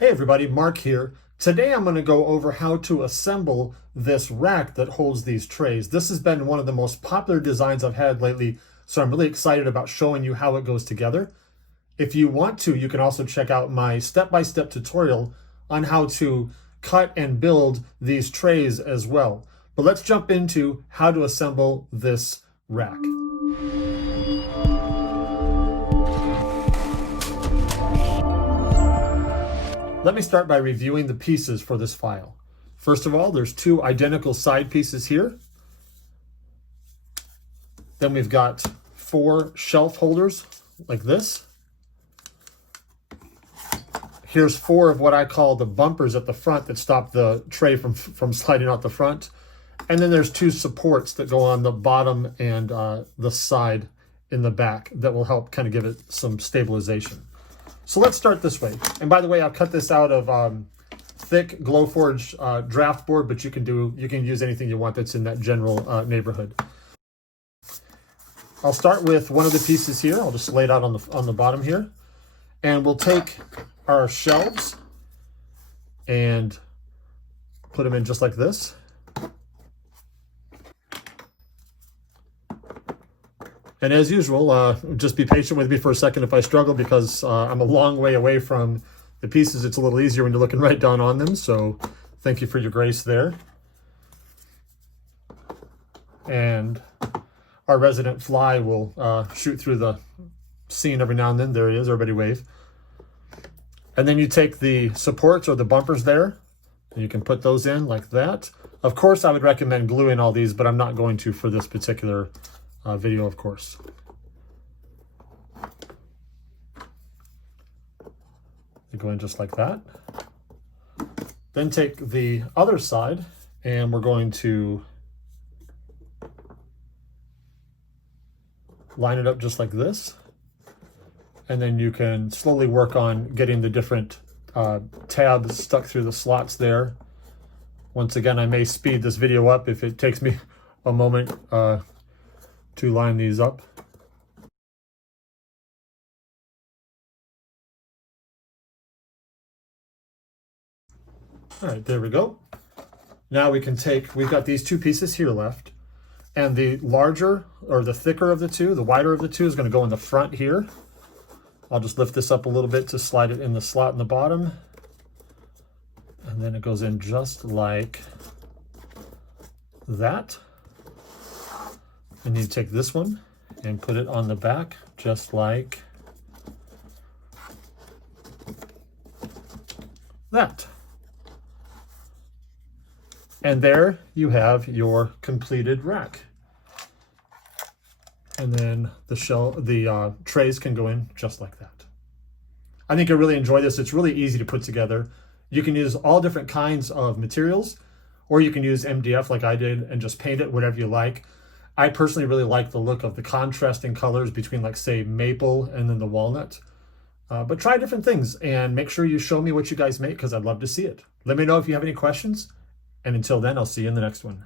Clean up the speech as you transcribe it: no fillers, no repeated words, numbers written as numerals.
Hey everybody, Mark here. Today I'm going to go over how to assemble this rack that holds these trays. This has been one of the most popular designs I've had lately, so I'm really excited about showing you how it goes together. If you want to, you can also check out my step-by-step tutorial on how to cut and build these trays as well. But let's jump into how to assemble this rack. Let me start by reviewing the pieces for this file. First of all, there's two identical side pieces here. Then we've got 4 shelf holders like this. Here's 4 of what I call the bumpers at the front that stop the tray from sliding out the front. And then there's 2 supports that go on the bottom and the side in the back that will help kind of give it some stabilization. So let's start this way. And by the way, I've cut this out of thick Glowforge draft board, but you can use anything you want that's in that general neighborhood. I'll start with one of the pieces here. I'll just lay it out on the bottom here. And we'll take our shelves and put them in just like this. And as usual, just be patient with me for a second if I struggle, because I'm a long way away from the pieces. It's a little easier when you're looking right down on them, so thank you for your grace there. And our resident fly will shoot through the scene every now and then. There he is, everybody wave. And then you take the supports or the bumpers there, and you can put those in like that. Of course, I would recommend gluing all these, but I'm not going to for this particular video, of course. They go in just like that. Then take the other side and we're going to line it up just like this. And then you can slowly work on getting the different tabs stuck through the slots there. Once again, I may speed this video up if it takes me a moment to line these up. All right, there we go. Now we can we've got these 2 pieces here left, and the larger or the thicker of the 2, the wider of the 2 is going to go in the front here. I'll just lift this up a little bit to slide it in the slot in the bottom. And then it goes in just like that. And you take this one and put it on the back just like that. And there you have your completed rack. And then the trays can go in just like that. I think I really enjoy this. It's really easy to put together. You can use all different kinds of materials, or you can use MDF like I did and just paint it whatever you like. I personally really like the look of the contrasting colors between, like, say, maple and then the walnut. But try different things and make sure you show me what you guys make, because I'd love to see it. Let me know if you have any questions. And until then, I'll see you in the next one.